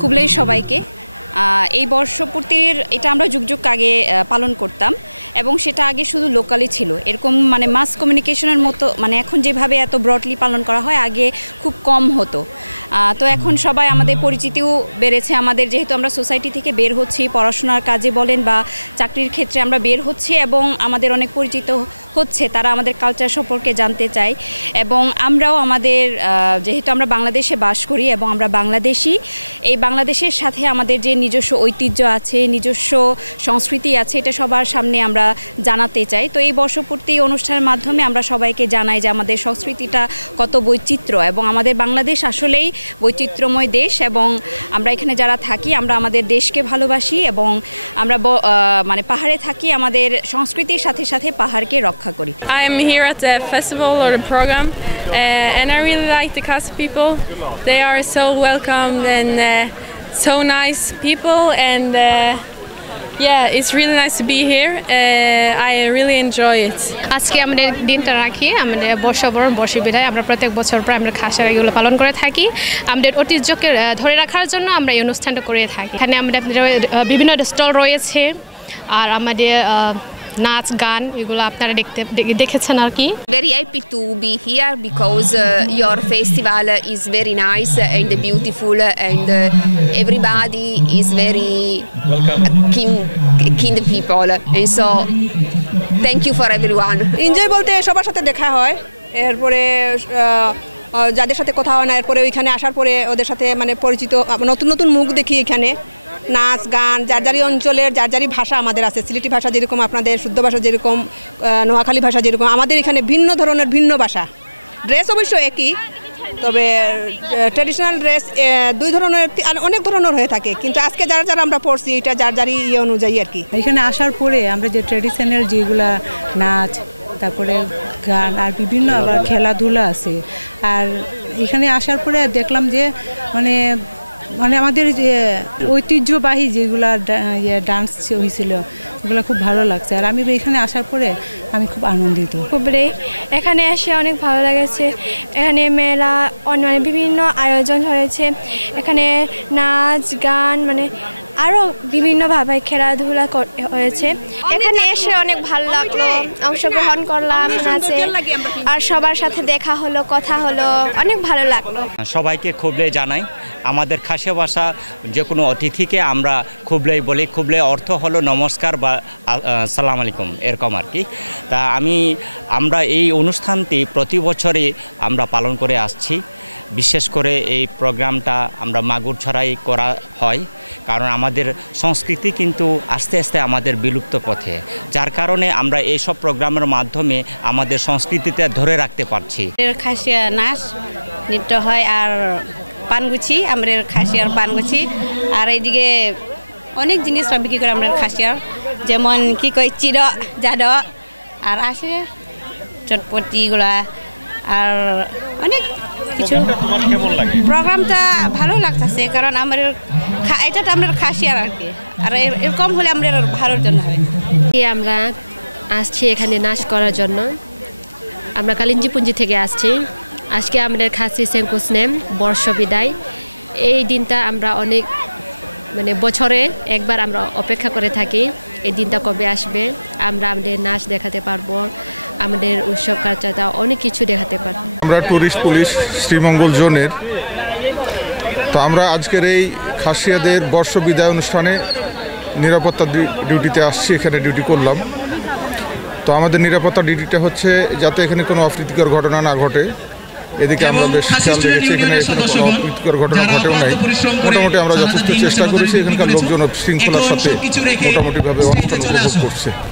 খুবলেই সবাইকে এই বর্ষপূর্তির এটা আমরা যুগ যুগ আগে পালন করতাম এবং সেটা আগে শুধু লোকালি ছিল, এরকম মানে মাস কমিউনিকেশনের মতো মানে এখন যেভাবে এত ব্রডলি পালন করা হয় আগে খুব কম হতো। তো এখন সবাই আমাদের পরিচিতিও বেড়েছে, আমাদের যেহেতু আমরা সোসাইটি থেকে বের হচ্ছি, পড়াশোনার কাজে বলেন বা চাকরির ক্ষেত্রে আমরা বের হচ্ছি এবং আমাদের অনেক পরিচিত হচ্ছে, তারা আমাদের কালচার সম্পর্কে জানতে চায় এবং আমরাও আমাদের যেহেতু আমরা বাংলাদেশে বাস করি এবং আমরা বাংলাদেশি, এই বাংলাদেশের সাথে আমাদের যে নিজস্ব ঐতিহ্য আছে, নিজস্ব সংস্কৃতি আছে, এটা সবার সামনে আমরা জানাতে চাই। তো এই বর্ষপূর্তি অনুষ্ঠানের মাধ্যমে আমরা সবাইকে জানাই যে আমাদের সংস্কৃতিটা কত বৈচিত্র্য এবং আমাদের বাংলাদেশ আসলেই বৈচিত্র্যময় দেশ এবং আমরা এখানে যারা থাকি আমরা আমাদের দেশকে ভালোবাসি এবং আমরা মানে পাহাড়ে থাকি, আমাদের সংস্কৃতির সাথে সাথে পাহাড়কে রক্ষা করি। I am here at the festival or the program and I really like the Khasi people. They are so welcome and so nice people and yeah, it's really nice to be here. I really enjoy it. আজকে আমাদের দিনটা রাখি আমাদের বর্ষবরণ বর্ষবিদায়, আমরা প্রত্যেক বছর পর আমরা খাসা এগুলো পালন করে থাকি। আমাদের ঐতিহ্যকে ধরে রাখার জন্য আমরা এই অনুষ্ঠানটা করে থাকি। এখানে আমাদের বিভিন্ন স্টল রয়েছে আর আমাদের নাচ গান এগুলো আপনারা দেখেছেন আর কি। Very happy to be here because your festival is very nice and beautiful and everybody is very kind people and so thank you for everyone. Enjoy বলতে সবার সাথে দেখা হয়, এরপরে যাদের সাথে কথা হয় না এরপরে ওইখানে আসার পরে ওদের সাথে মানে পরিচিত নতুন নতুন মুখ দেখি। এখানে নাচ গান যার যারি অঞ্চলের যার যারি ভাষা আমাদের আছে, সিলেটি ভাষা যেরকম আপনাদের শুদ্ধ ভাষা যেরকম, নোয়াখালী ভাষা যেরকম, আমাদের এখানে ভিন্ন ধরনের ভিন্ন ভাষা। ড্রেস অবশ্য একই, তবে ট্র্যাডিশনাল ড্রেস দুই ধরনের অনেক ধরনের হয়ে থাকে, কিন্তু আজকে যারা যারা আমরা পড়ছি এটা যার যারি ইয়ে অনুযায়ী আর কি। এখানে আসার পরে আমরা যে ট্র্যাডিশনাল যেগুলা নাচ তারপরে গান আর বিভিন্ন আবার খেলাধুলা আছে, আর এখানে আসার পরে দেখলাম যে মানে আমাদের যে ঐতিহ্যবাহী যেগুলা ডান্স হয়েছিল ওগুলো খুব ভালো লাগছে, আর আমি এখানে আসার পরে আমি খুব আনন্দিত। খুবই এখানে এসে অনেক ভালো লেগেছে। এখানে মেলা মানে বিভিন্ন আয়োজন হয়েছে, এখানে নাচ গান মানে আরও বিভিন্নভাবে খেলাধুলা হয়েছে। এখানে এসে অনেক ভালো লাগলো, অংশগ্রহণ করলাম নাচে আর সবার সাথে দেখা হলো, কথা হলো, অনেক ভালো লাগলো। সবাইকে খুবলে জানাই আমাদের খাসি ভাষা যে কোনো অতিথিকে আমরা খুবলেই বলি। খুবলে অর্থ হলো নমস্কার বা সালাম আলাইকুম এরকম আর কি। তা আমরা এই অনুষ্ঠানটি প্রতি বছরই আমরা পালন করে আসছি। বিশেষ করে এই প্রোগ্রামটা আমরা মাগুরছড়াই করা হয়, কারণ আমাদের সংস্কৃতি কিন্তু আস্তে আস্তে আমাদের বিলুপ্ত পথে, যার কারণে আমরা এইসব প্রোগ্রামের মাধ্যমে আমাদের সংস্কৃতিতে ধরে রাখতে পারছি। খাসিয়া নাচ নৃত্য হয় আর পানগুছি, আমরা খাসিয়ার পানগুছি, আর এইদিকে অনেক জিনিস বিক্রি করে আমরা খাসিয়ার, যেমন কি কই চিড় জাড আর আসে চটপটিগুলা আর অনেক কিছু। প্রোগ্রামটা ভালো লাগতেছে কারণ আমার এটা তো আমরা খাসিয়ার আর কি, আর এরকম হলে আমরা ভালোর জন্য হয়। আমরা আসছি এখানে নাচ করার জন্য, আমরা কালিঞ্জিপুঞ্জি থেকে আসছি। আজকে আমাদের খাসি সেঙ্কুসনেম বর্ষবিদায়, এই দিনটা আমরা অনেক মানে বছরে একবার আমরা অপেক্ষা করে থাকি এই দিনটা কবে আসবে, আমরা আমাদের নাচ দেখাতে পারবো, আমাদের উৎসব কালচারটা অনেক কিছু দেখাতে পারবো। আমরা ট্যুরিস্ট পুলিশ শ্রীমঙ্গল জোনের, তো আমরা আজকের এই খাসিয়াদের বর্ষ বিদায় অনুষ্ঠানে নিরাপত্তা ডিউটিতে আসছি, এখানে ডিউটি করলাম। তো আমাদের নিরাপত্তা ডিউটিটা হচ্ছে যাতে এখানে কোনো অপ্রীতিকর ঘটনা না ঘটে, এদিকে আমরা বেশ খেয়াল রেখেছি। এখানে কোনো অপ্রীতিকর ঘটনা ঘটেও নাই, মোটামুটি আমরা যথেষ্ট চেষ্টা করেছি। এখানকার লোকজন শৃঙ্খলার সাথে মোটামুটিভাবে অনুষ্ঠান উপভোগ করছে।